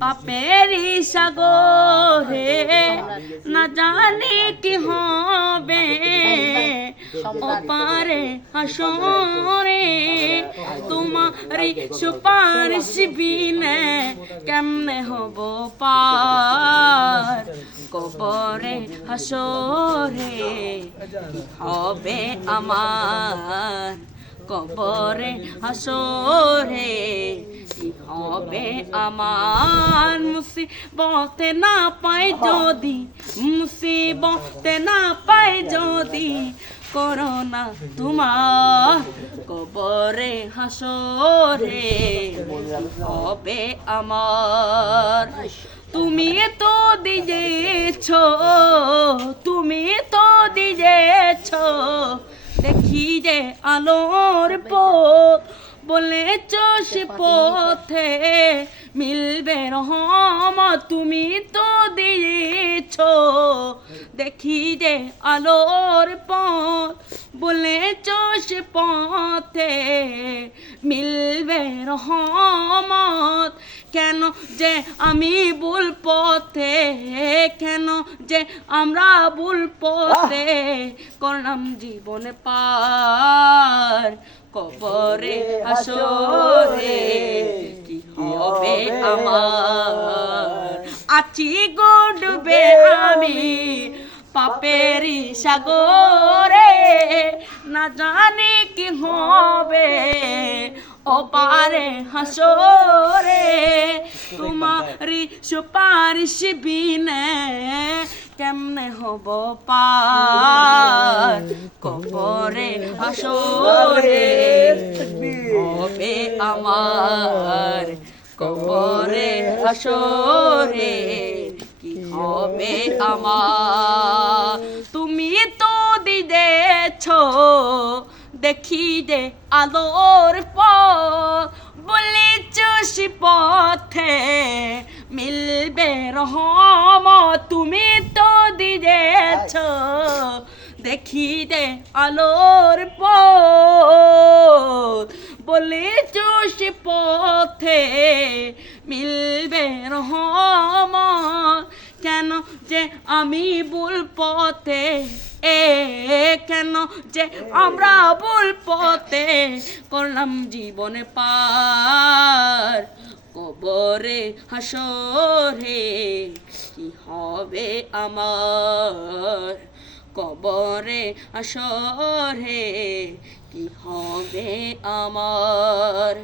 পাপেরই সাগরে না জানি কি হবে ওপারে হাসরে তোমারই সুপারিশ বিনে কেমনে হব পার কবরে হাসরে হবে আমার কবরে হাসরে হবে আমার মুসিবতে না পাই যদি মুসিবতে না পাই যদি করোনা তোমার কবরে হাসরে হবে আমার তুমি তো দিয়েছ দেখি যে আলোর পথ বলেছ সে পথে মিলবে রহমত তুমি তো দিয়েছ দেখি যে আলোর পথ বলেছ সে পথে মিলবে রহমত কেন যে আমি ভুল পথে কেন যে আমরা ভুল পথে করলাম জীবনে পার কবরে হাসরে কি হবে আমার আছি ডুবে আমি পাপেরই সাগরে না জানি কি হবে ওপারে হাসরে তোমারই সুপারিশ বিনে কেমনে হব পার কবরে হাসরে হবে আমার কবরে হাসরে কি হবে আমার তুমি তো দিয়েছ দেখি যে আলোর পথ বলেছ সে পথে মিলবে রহমত তুমি তো দিয়েছ দেখি যে আলোর পথ বলেছ সে পথে মিলবে রহমত কেন যে আমি ভুল পথে কেন যে আমরা ভুল পথে করলাম জীবনে পার কবরে হাসরে কি হবে আমার কবরে হাসরে কি হবে আমার।